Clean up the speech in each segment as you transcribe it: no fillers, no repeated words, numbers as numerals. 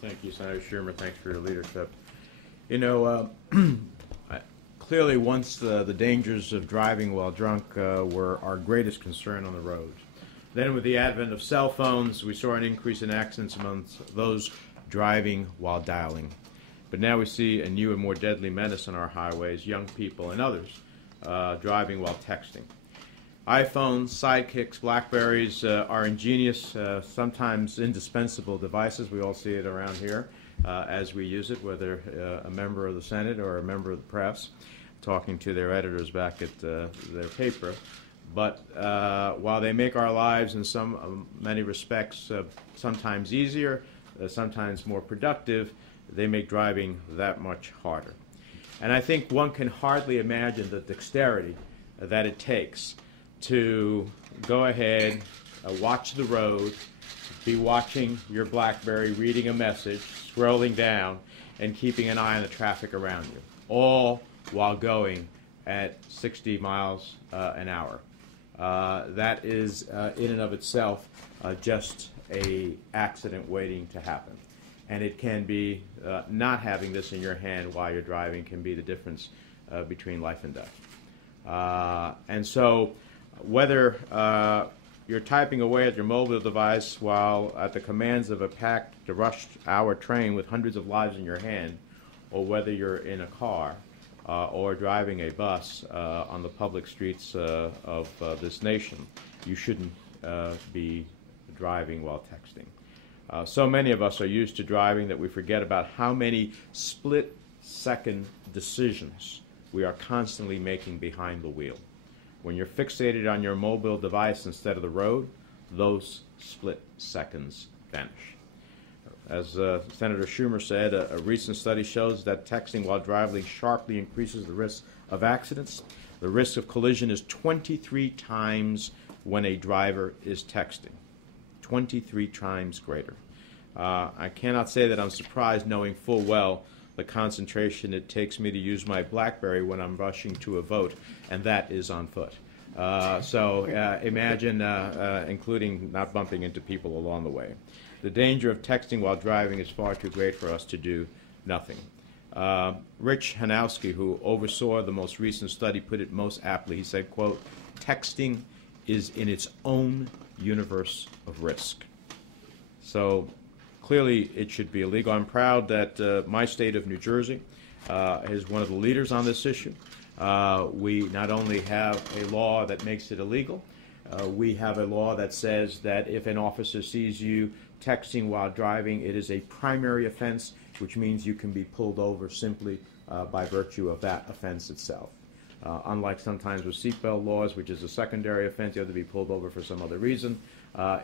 Thank you, Senator Schumer. Thanks for your leadership. You know, clearly once the dangers of driving while drunk were our greatest concern on the roads. Then with the advent of cell phones, we saw an increase in accidents amongst those driving while dialing. But now we see a new and more deadly menace on our highways, young people and others driving while texting. iPhones, Sidekicks, Blackberries are ingenious, sometimes indispensable devices. We all see it around here as we use it, whether a member of the Senate or a member of the press talking to their editors back at their paper. But while they make our lives in many respects sometimes easier, sometimes more productive, they make driving that much harder. And I think one can hardly imagine the dexterity that it takes to go ahead, watch the road, be watching your BlackBerry, reading a message, scrolling down, and keeping an eye on the traffic around you, all while going at 60 miles an hour. That is, in and of itself, just an accident waiting to happen. And it can be not having this in your hand while you're driving can be the difference between life and death. And so whether you're typing away at your mobile device while at the commands of a packed, rush-hour train with hundreds of lives in your hand, or whether you're in a car or driving a bus on the public streets of this nation, you shouldn't be driving while texting. So many of us are used to driving that we forget about how many split-second decisions we are constantly making behind the wheel. When you're fixated on your mobile device instead of the road, those split seconds vanish. As Senator Schumer said, a recent study shows that texting while driving sharply increases the risk of accidents. The risk of collision is 23 times when a driver is texting. 23 times greater. I cannot say that I'm surprised, knowing full well the concentration it takes me to use my BlackBerry when I'm rushing to a vote, and that is on foot. So imagine including not bumping into people along the way. The danger of texting while driving is far too great for us to do nothing. Rich Hanowski, who oversaw the most recent study, put it most aptly. He said, quote, "Texting is in its own universe of risk." So clearly it should be illegal. I'm proud that my state of New Jersey is one of the leaders on this issue. We not only have a law that makes it illegal, we have a law that says that if an officer sees you texting while driving, it is a primary offense, which means you can be pulled over simply by virtue of that offense itself. Unlike sometimes with seatbelt laws, which is a secondary offense, you have to be pulled over for some other reason.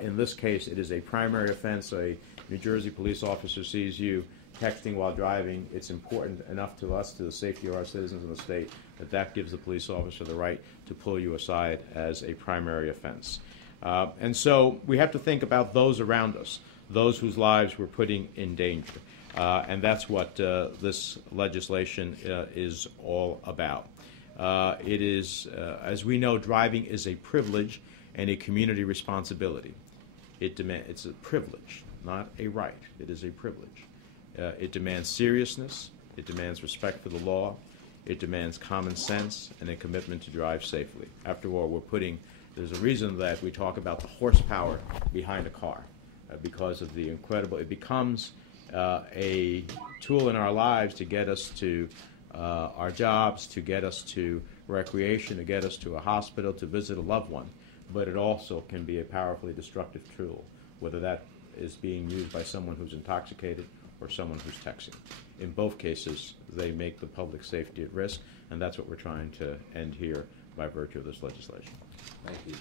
In this case, it is a primary offense. So a New Jersey police officer sees you texting while driving, it's important enough to us, to the safety of our citizens in the state, that that gives the police officer the right to pull you aside as a primary offense. And so we have to think about those around us, those whose lives we're putting in danger. And that's what this legislation is all about. It is, as we know, driving is a privilege and a community responsibility. It's a privilege, not a right. It is a privilege. It demands seriousness. It demands respect for the law. It demands common sense and a commitment to drive safely. After all, there's a reason that we talk about the horsepower behind a car, because of the incredible, it becomes a tool in our lives to get us to our jobs, to get us to recreation, to get us to a hospital, to visit a loved one. But it also can be a powerfully destructive tool, whether that is being used by someone who's intoxicated or someone who's texting. In both cases, they make the public safety at risk, and that's what we're trying to end here by virtue of this legislation. Thank you.